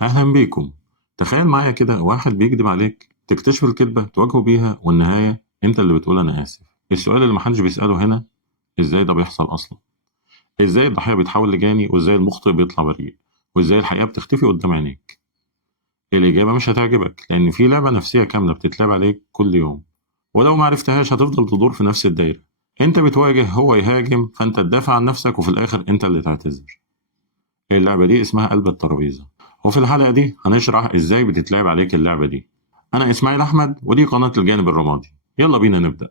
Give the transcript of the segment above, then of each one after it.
أهلا بيكم. تخيل معايا كده واحد بيكذب عليك، تكتشف الكذبة تواجهه بيها، والنهاية أنت اللي بتقول أنا آسف. السؤال اللي محدش بيسأله هنا: إزاي ده بيحصل أصلا؟ إزاي الضحية بيتحول لجاني، وإزاي المخطئ بيطلع بريء، وإزاي الحقيقة بتختفي قدام عينيك؟ الإجابة مش هتعجبك، لأن في لعبة نفسية كاملة بتتلعب عليك كل يوم، ولو معرفتهاش هتفضل تدور في نفس الدايرة. أنت بتواجه، هو يهاجم، فأنت تدافع عن نفسك، وفي الآخر أنت اللي تعتذر. اللعبة دي اسمها قلب الترابيزة، وفي الحلقة دي هنشرح ازاي بتتلعب عليك اللعبة دي. أنا إسماعيل أحمد، ودي قناة الجانب الرمادي. يلا بينا نبدأ.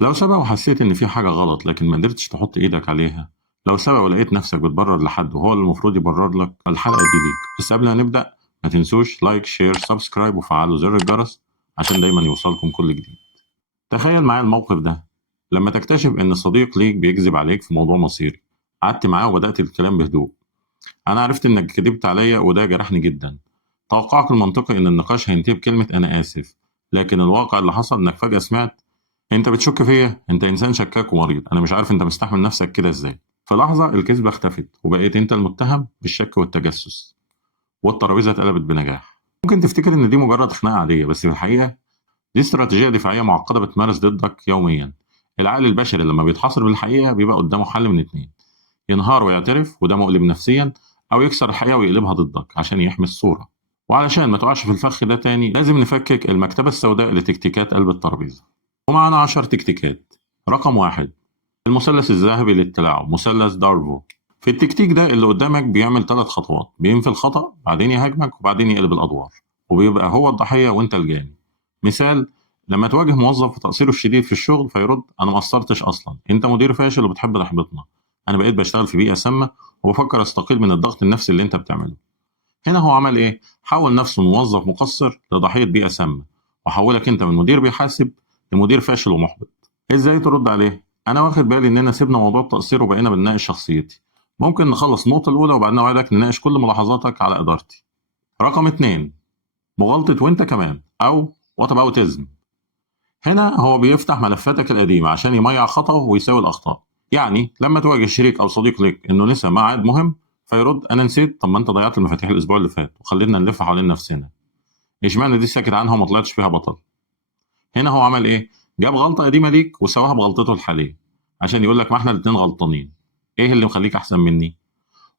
لو سبق وحسيت إن في حاجة غلط لكن ما قدرتش تحط إيدك عليها، لو سبق ولقيت نفسك بتبرر لحد وهو اللي المفروض يبرر لك، الحلقة دي ليك. بس قبل ما نبدأ، ما تنسوش لايك، شير، سبسكرايب، وفعلوا زر الجرس عشان دايما يوصلكم كل جديد. تخيل معايا الموقف ده: لما تكتشف إن صديق ليك بيكذب عليك في موضوع مصيري. قعدت معاه وبدأت الكلام بهدوء: أنا عرفت إنك كدبت عليا وده جرحني جدا. توقعك المنطقي إن النقاش هينتهي بكلمة أنا آسف، لكن الواقع اللي حصل إنك فجأة سمعت: أنت بتشك فيا؟ أنت إنسان شكاك ومريض، أنا مش عارف أنت مستحمل نفسك كده إزاي. في لحظة الكذبة اختفت، وبقيت أنت المتهم بالشك والتجسس، والترابيزة اتقلبت بنجاح. ممكن تفتكر إن دي مجرد خناقة عادية، بس في الحقيقة دي استراتيجية دفاعية معقدة بتمارس ضدك يوميا. العقل البشري لما بيتحاصر بالحقيقة بيبقى قدامه حل من اتنين: ينهار ويعترف وده مؤلم نفسيا، أو يكسر الحقيقة ويقلبها ضدك عشان يحمي الصورة. وعلشان ما تقعش في الفخ ده تاني، لازم نفكك المكتبة السوداء لتكتيكات قلب الترابيزة. ومعنا 10 تكتيكات. رقم واحد: المثلث الذهبي للتلاعب، مثلث دارفو. في التكتيك ده اللي قدامك بيعمل 3 خطوات: بينفي الخطأ، بعدين يهاجمك، وبعدين يقلب الأدوار، وبيبقى هو الضحية وانت الجاني. مثال: لما تواجه موظف في تقصيره الشديد في الشغل فيرد: انا ما قصرتش اصلا، انت مدير فاشل وبتحب تحبطنا، انا بقيت بشتغل في بيئة سامة وبفكر استقيل من الضغط النفسي اللي انت بتعمله. هنا هو عمل ايه؟ حول نفسه من موظف مقصر لضحية بيئة سامة، وحولك انت من مدير بيحاسب لمدير فاشل ومحبط. ازاي ترد عليه؟ انا واخد بالي اننا سيبنا موضوع التقصير وبقينا بنناقش شخصيتي. ممكن نخلص النقطة الأولى وبعدين أوعدك نناقش كل ملاحظاتك على إدارتي. رقم اتنين: مغالطة وانت كمان، أو وات اباوتيزم. هنا هو بيفتح ملفاتك القديمة عشان يميع خطأه ويساوي الأخطاء. يعني لما تواجه شريك أو صديق لك إنه نسى ميعاد مهم، فيرد: أنا نسيت. طب ما أنت ضيعت المفاتيح الأسبوع اللي فات وخلينا نلف حوالين نفسنا، اشمعنى دي ساكت عنها وما طلعتش فيها بطل؟ هنا هو عمل إيه؟ جاب غلطة قديمة ليك وسواها بغلطته الحالية عشان يقول لك: ما إحنا الاتنين غلطانين، إيه اللي مخليك أحسن مني؟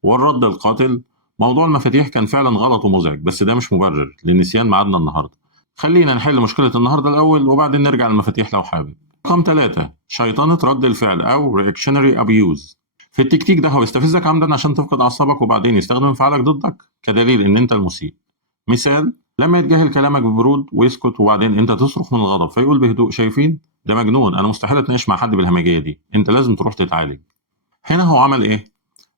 والرد القاتل: موضوع المفاتيح كان فعلا غلط ومزعج، بس ده مش مبرر لنسيان ميعادنا النهارده. خلينا نحل مشكلة النهارده الأول وبعدين نرجع للمفاتيح لو حابب. رقم 3: شيطنة رد الفعل أو reactionary abuse. في التكتيك ده هو بيستفزك عمدا عشان تفقد أعصابك، وبعدين يستخدم انفعالك ضدك كدليل إن أنت المسيء. مثال: لما يتجاهل كلامك ببرود ويسكت، وبعدين أنت تصرخ من الغضب فيقول بهدوء: شايفين؟ ده مجنون، أنا مستحيل أتناقش مع حد بالهمجية دي، أنت لازم تروح تتعالج. هنا هو عمل إيه؟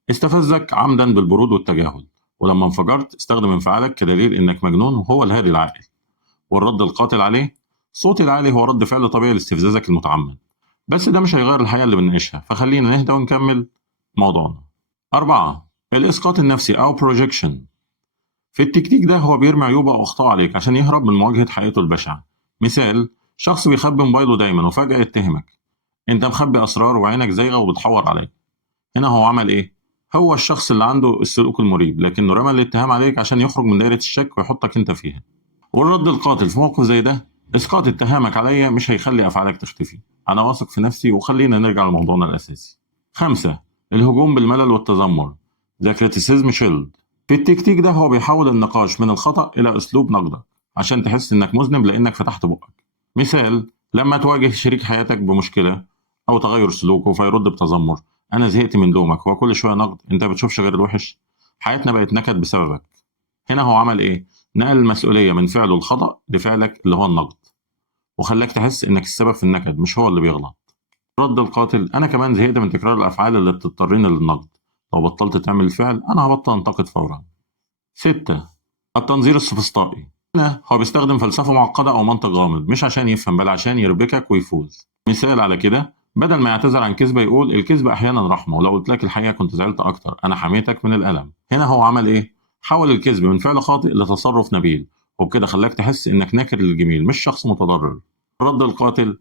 استفزك عمدا بالبرود والتجاهل، ولما انفجرت استخدم انفعالك كدليل انك مجنون وهو الهادي العاقل. والرد القاتل عليه: صوتي العالي هو رد فعل طبيعي لاستفزازك المتعمد، بس ده مش هيغير الحقيقة اللي بنناقشها، فخلينا نهدى ونكمل موضوعنا. 4: الإسقاط النفسي أو projection. في التكتيك ده هو بيرمي عيوبه أو أخطاء عليك عشان يهرب من مواجهة حقيقته البشعة. مثال: شخص بيخبي موبايله دايما وفجأة يتهمك: أنت مخبي أسرار وعينك زايغة وبتحور عليا. هنا هو عمل إيه؟ هو الشخص اللي عنده السلوك المريب، لكنه رمى الاتهام عليك عشان يخرج من دايرة الشك ويحطك أنت فيها. والرد القاتل في موقف زي ده: إسقاط اتهامك عليا مش هيخلي أفعالك تختفي، أنا واثق في نفسي. وخلينا نرجع لموضوعنا الأساسي. 5: الهجوم بالملل والتذمر، ذا كريتيسيزم شيلد. في التكتيك ده هو بيحول النقاش من الخطأ إلى أسلوب نقدك عشان تحس إنك مذنب لأنك فتحت بقك. مثال: لما تواجه شريك حياتك بمشكلة أو تغير سلوكه فيرد بتذمر: أنا زهقت من لومك، هو كل شوية نقد، أنت بتشوفش غير الوحش، حياتنا بقت نكد بسببك. هنا هو عمل إيه؟ نقل المسؤولية من فعله الخطأ لفعلك اللي هو النقد، وخلاك تحس إنك السبب في النكد مش هو اللي بيغلط. رد القاتل: أنا كمان زهقت من تكرار الأفعال اللي بتضطرني للنقد، لو بطلت تعمل الفعل أنا هبطل أنتقد فورا. 6: التنظير السوفسطائي. هنا هو بيستخدم فلسفة معقدة أو منطق غامض مش عشان يفهم، بل عشان يربكك ويفوز. مثال على كده: بدل ما يعتذر عن كذبة يقول: الكذبة أحيانا رحمة، ولو قلت لك الحقيقة كنت زعلت أكتر، أنا حميتك من الألم. هنا هو عمل إيه؟ حول الكذب من فعل خاطئ لتصرف نبيل، وبكده خلاك تحس إنك ناكر للجميل مش شخص متضرر. رد القاتل: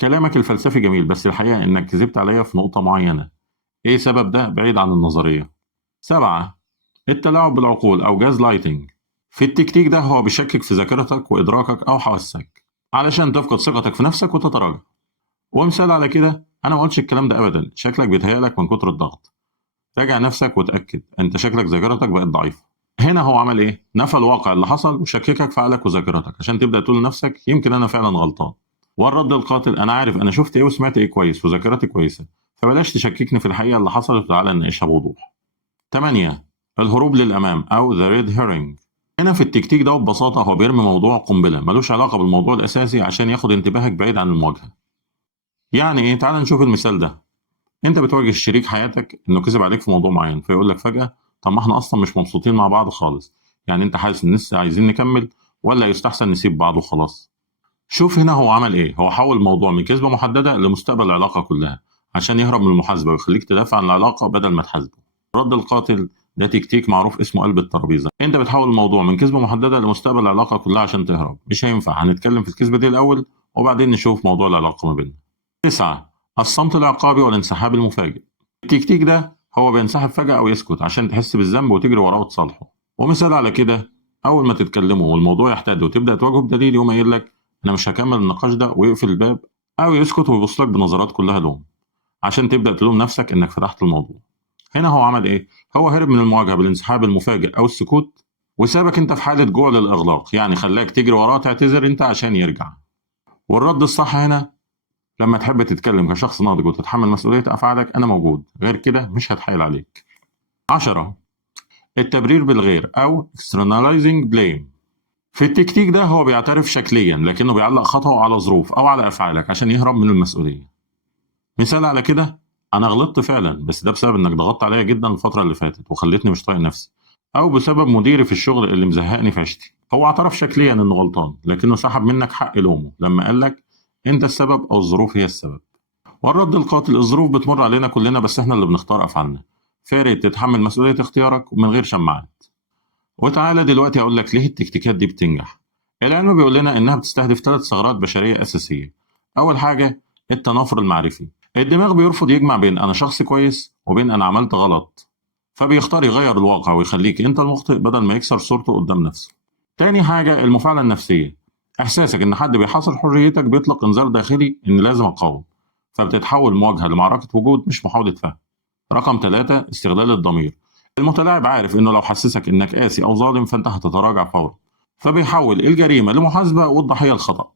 كلامك الفلسفي جميل بس الحقيقة إنك كذبت عليا في نقطة معينة. إيه سبب ده بعيد عن النظرية؟ 7. التلاعب بالعقول أو جاز لايتنج. في التكتيك ده هو بيشكك في ذاكرتك وإدراكك أو حواسك علشان تفقد ثقتك في نفسك وتتراجع. ومثال على كده: أنا ما قلتش الكلام ده أبدا، شكلك بيتهيألك من كتر الضغط. راجع نفسك وتأكد، أنت شكلك ذاكرتك بقت ضعيفة. هنا هو عمل إيه؟ نفى الواقع اللي حصل وشككك في عقلك وذاكرتك عشان تبدأ تقول لنفسك يمكن أنا فعلا غلطان. والرد القاتل: أنا عارف أنا شفت إيه وسمعت إيه كويس وذاكرتي كويسة، فبلاش تشككني في الحقيقة اللي حصلت وتعالى نناقشها بوضوح. 8. الهروب للأمام أو the red herring. هنا في التكتيك ده ببساطة هو بيرمي موضوع قنبلة ملوش علاقة بالموضوع الأساسي عشان ياخد انتباهك بعيد عن المواجهة. يعني إيه؟ تعال نشوف المثال ده. أنت بتواجه شريك حياتك إنه كذب عليك في موضوع معين، فيقول لك فجأة: طب ما إحنا أصلا مش مبسوطين مع بعض خالص، يعني أنت حاسس إن لسه عايزين نكمل ولا يستحسن نسيب بعض وخلاص؟ شوف هنا هو عمل إيه، هو حول الموضوع من كذبة محددة لمستقبل العلاقة كلها عشان يهرب من المحاسبة ويخليك تدافع عن العلاقة بدل ما تحاسبه. رد القاتل ده تكتيك معروف اسمه قلب الترابيزة. انت بتحول الموضوع من كذبة محددة لمستقبل العلاقة كلها عشان تهرب. مش هينفع، هنتكلم في الكذبة دي الأول وبعدين نشوف موضوع العلاقة ما بيننا. 9. الصمت العقابي والانسحاب المفاجئ. التكتيك ده هو بينسحب فجأة أو يسكت عشان تحس بالذنب وتجري وراه وتصالحه. ومثال على كده: أول ما تتكلموا والموضوع يحتد وتبدأ تواجهه بدليل يقوم قايل لك: أنا مش هكمل النقاش ده، ويقفل الباب، أو يسكت ويبص لك بنظرات كلها لوم عشان تبدأ تلوم نفسك إنك فتحت الموضوع. هنا هو عمل إيه؟ هو هرب من المواجهة بالانسحاب المفاجئ أو السكوت وسابك أنت في حالة جوع للإغلاق، يعني خلاك تجري وراه تعتذر أنت عشان يرجع. والرد الصح هنا: لما تحب تتكلم كشخص ناضج وتتحمل مسؤولية أفعالك أنا موجود، غير كده مش هتحايل عليك. 10. التبرير بالغير أو externalizing blame. في التكتيك ده هو بيعترف شكليا لكنه بيعلق خطأه على ظروف أو على أفعالك عشان يهرب من المسؤولية. مثال على كده: أنا غلطت فعلا بس ده بسبب إنك ضغطت عليا جدا الفترة اللي فاتت وخلتني مش طايق نفسي، أو بسبب مديري في الشغل اللي مزهقني في عيشتي. هو اعترف شكليا إنه غلطان لكنه سحب منك حق لومه لما قالك أنت السبب أو الظروف هي السبب. والرد القاتل: الظروف بتمر علينا كلنا بس إحنا اللي بنختار أفعالنا، فارق تتحمل مسؤولية اختيارك ومن غير شماعات. وتعالى دلوقتي أقول لك ليه التكتيكات دي بتنجح. العلم بيقول لنا إنها بتستهدف 3 ثغرات بشرية أساسية. أول حاجة: التنافر المعرفي. الدماغ بيرفض يجمع بين أنا شخص كويس وبين أنا عملت غلط، فبيختار يغير الواقع ويخليك أنت المخطئ بدل ما يكسر صورته قدام نفسه. تاني حاجة: المفاعلة النفسية. إحساسك إن حد بيحاصر حريتك بيطلق إنذار داخلي إن لازم أقاوم، فبتتحول مواجهة لمعركة وجود مش محاولة فهم. رقم 3: استغلال الضمير. المتلاعب عارف إنه لو حسسك إنك قاسي أو ظالم فأنت هتتراجع فورا، فبيحول الجريمة لمحاسبة والضحية لخطأ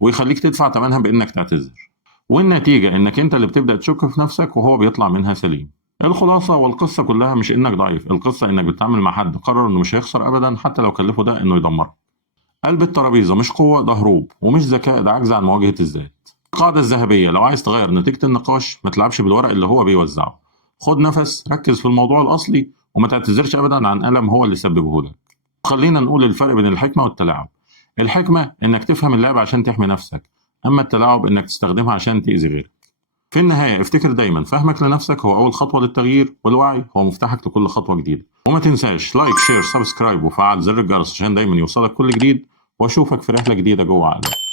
ويخليك تدفع ثمنها بإنك تعتذر. والنتيجة إنك أنت اللي بتبدأ تشك في نفسك وهو بيطلع منها سليم. الخلاصة والقصة كلها مش إنك ضعيف، القصة إنك بتتعامل مع حد قرر إنه مش هيخسر أبدا حتى لو كلفه ده إنه يدمرك. قلب الترابيزة مش قوة، ده هروب، ومش ذكاء، ده عجز عن مواجهة الذات. القاعدة الذهبية: لو عايز تغير نتيجة النقاش ما تلعبش بالورق اللي هو بيوزعه. خد نفس، ركز في الموضوع الأصلي، وما تعتذرش أبدا عن ألم هو اللي سببه لك. خلينا نقول الفرق بين الحكمة والتلاعب. الحكمة إنك تفهم اللعبة عشان تحمي نفسك، أما التلاعب إنك تستخدمها عشان تأذي غيرك. في النهاية افتكر دايما فهمك لنفسك هو أول خطوة للتغيير، والوعي هو مفتاحك لكل خطوة جديدة. وما تنساش لايك شير سبسكرايب وفعل زر الجرس عشان دايما يوصلك كل جديد، واشوفك في رحلة جديدة جوه عقلك.